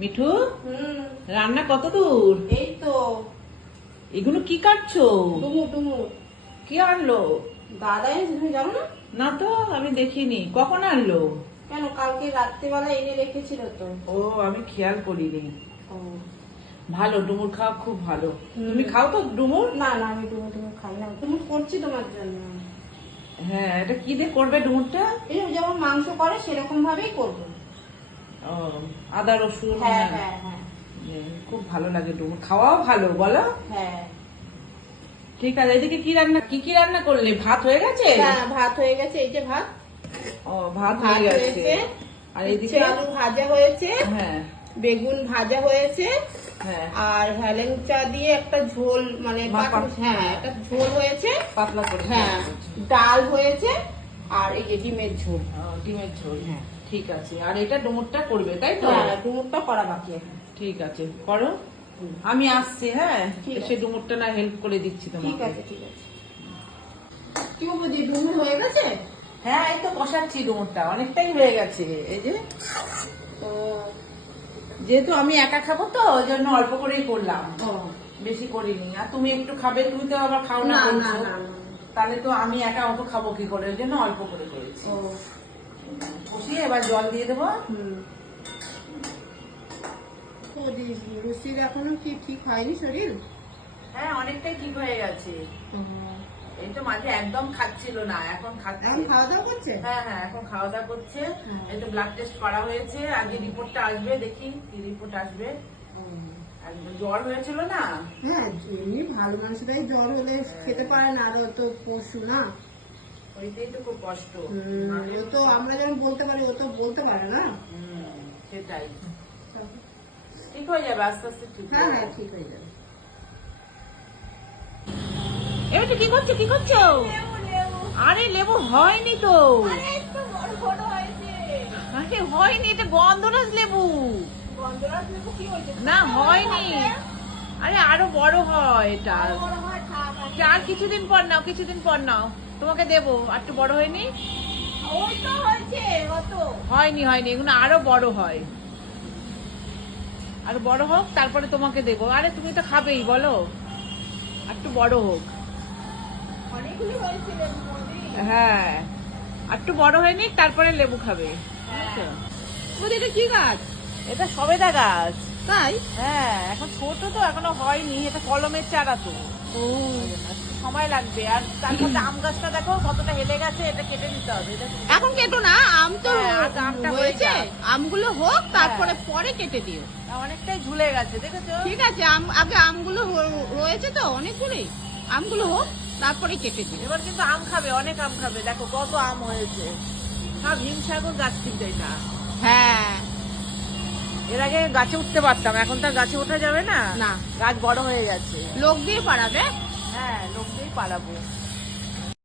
মিঠু, রান্না কত দূর? এই তো। এগুলো কি কাটছো? ডুমুর কি আনলো? দাদা এনেছে, তুমি জানো না? না তো, আমি দেখিনি। কখন আনলো? কেন, কালকে রাত্রিবেলা এনে রেখেছিল তো। ও, আমি খেয়াল করিনি। ও, ভালো, ডুমুর খাওয়া খুব ভালো। তুমি খাও তো ডুমুর? না না, আমি ডুমুর খাই না। ডুমুর করছি তোমার জন্য। হ্যাঁ, এটা কি দিয়ে করবে ডুমুরটা? এই যেমন মাংস করে সেরকম ভাবেই করবো। ও, আদা রসুন। হ্যাঁ হ্যাঁ হ্যাঁ খুব ভালো লাগে ডুমুর, খাওয়াও ভালো, বলো। হ্যাঁ ঠিক আছে। এদিকে কি রান্না করলে? ভাত হয়ে গেছে? হ্যাঁ, ভাত হয়ে গেছে। এই যে ভাত। ও, ভাত ভাত হয়ে গেছে। হয়েছে, আর এদিকে আলু ভাজা হয়েছে, হ্যাঁ বেগুন ভাজা হয়েছে, হ্যাঁ, আর হেলেঞ্চা দিয়ে একটা ঝোল, মানে হ্যাঁ একটা ঝোল হয়েছে, পাতলা করে। হ্যাঁ ডাল হয়েছে, আর এই যে ডিমের ঝোল। ডিমের ঝোল। হ্যাঁ, ঠিক আছে। আর এটা ডুমুরটা করবে, তাই তো? হ্যাঁ, ডুমুরটা করা বাকি এখন। ঠিক আছে, করো। আমি আসছি। হ্যাঁ, ঠিক আছে। এসে ডুমুরটা না হেল্প করে দিচ্ছি ঠিক তোমাকে। আছে ঠিক আছে। কি বলবো, যে ডুমুর হয়ে গেছে? হ্যাঁ, এই তো কষাচ্ছি ডুমুরটা, অনেকটাই হয়ে গেছে। এই যে, ও যেহেতু আমি একা খাবো তো ওই জন্য অল্প করেই করলাম, ও, বেশি করিনি। আর তুমি একটু খাবে, তুমি তো আবার খাও না না না বলছো। না না। তাহলে তো আমি একা অত খাবো কি করে, ওই জন্য অল্প করে করেছি। ও কষিয়ে এবার জল দিয়ে দেবো। ও রুচির এখনো কি ঠিক হয়নি শরীর? হ্যাঁ, অনেকটাই ঠিক হয়ে গেছে। এই তো মাঝে একদম খাচ্ছিল না, এখন খাচ্ছে। এখন খাওয়া দাওয়া করছে? হ্যাঁ হ্যাঁ, এখন খাওয়া দাওয়া করছে। এই তো ব্লাড টেস্ট করা হয়েছে, আজকে রিপোর্টটা আসবে, দেখি কি রিপোর্ট আসবে। একদম জ্বর হয়েছিল না। হ্যাঁ, এমনি ভালো মানুষটাই জ্বর হলে খেতে পারে না, আর ও তো পশু না। ওইটাই তো খুব কষ্ট। ও তো আমরা যেমন বলতে পারি, ও তো বলতে পারে না। সেটাই। ঠিক হয়ে যাবে আস্তে আস্তে, ঠিক হয়ে হ্যাঁ যাবে। হ্যাঁ, ঠিক হয়ে যাবে। এবার কি করছো, কি করছো? আরে লেবু হয়নি তো। আরে হয়নি, এটা গন্ধরাজ লেবু। না, হয়নি। আরে আরো বড় হয় এটা। আর কিছুদিন পর নাও, কিছুদিন পর নাও, তোমাকে দেবো। আর একটু বড় হয়নি? হয়নি হয়নি, এগুলো আরো বড় হয়। আরো বড় হোক, তারপরে তোমাকে দেবো। আরে তুমি তো খাবেই, বলো। আর একটু বড় হোক। হ্যাঁ, আর একটু বড় হয়নি, তারপরে লেবু খাবে। এটা কি গাছ? এটা সবেদা গাছ। তাই? হ্যাঁ, এখন ছোট তো, এখনো হয়নি। এটা কলমের চারা তো। সময় লাগবে। আর তার মধ্যে আম গাছটা দেখো কতটা হেলে গেছে, এটা কেটে দিতে হবে। এখন কেটো না, আম তো আমটা হয়েছে, আমগুলো হোক, তারপরে পরে কেটে দিও। অনেকটাই ঝুলে গেছে, দেখেছো? ঠিক আছে, আগে আমগুলো রয়েছে তো অনেকগুলোই, আমগুলো হোক তারপরে কেটে দিও। এবার কিন্তু আম খাবে, অনেক আম খাবে। দেখো কত আম হয়েছে। সব হিমসাগর গাছ কিন্তু এটা। হ্যাঁ, এর আগে গাছে উঠতে পারতাম, এখন তার গাছে ওঠা যাবে না। না। গাছ বড় হয়ে গেছে। লোক দিয়ে পারাবে। হ্যাঁ, লোক দিয়েই পালাবো।